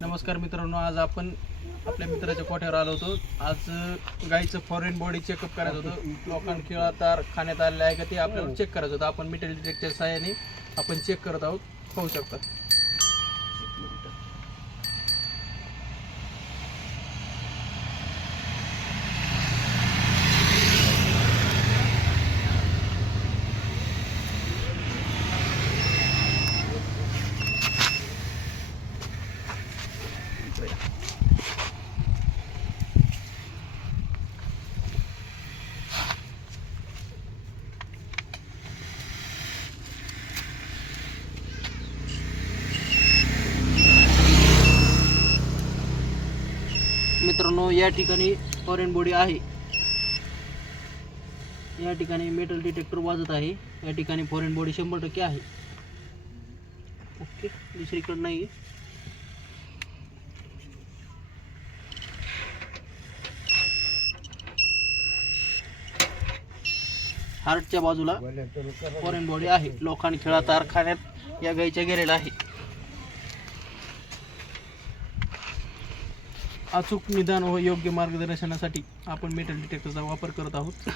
नमस्कार मित्रांनो, आज आपण आपल्या मित्राच्या कोठ्यावर आलो होतो. आज गाईचं फॉरेन बॉडी चेकअप करायचं होतं. लोकांना किंवा तार खाण्यात आलेलं आहे का ते आपल्याला चेक करायचं होतं. आपण मेटल डिटेक्टर साहाय्याने आपण चेक करत आहोत. पाहू शकता. मित्रांनो, या ठिकाणी फॉरेन बॉडी आहे. या ठिकाणी मेटल डिटेक्टर वाजत आहे. या ठिकाणी फॉरेन बॉडी 100% आहे. ओके, दुसरीकडे नाही. हार्टच्या बाजूला फॉरेन बॉडी आहे. लोखंड खिळा तार खाण्यात या गाईच्या गेलेला आहे. अचूक निदान व योग्य मार्गदर्शनासाठी आपण मेटल डिटेक्टरचा वापर करत आहोत.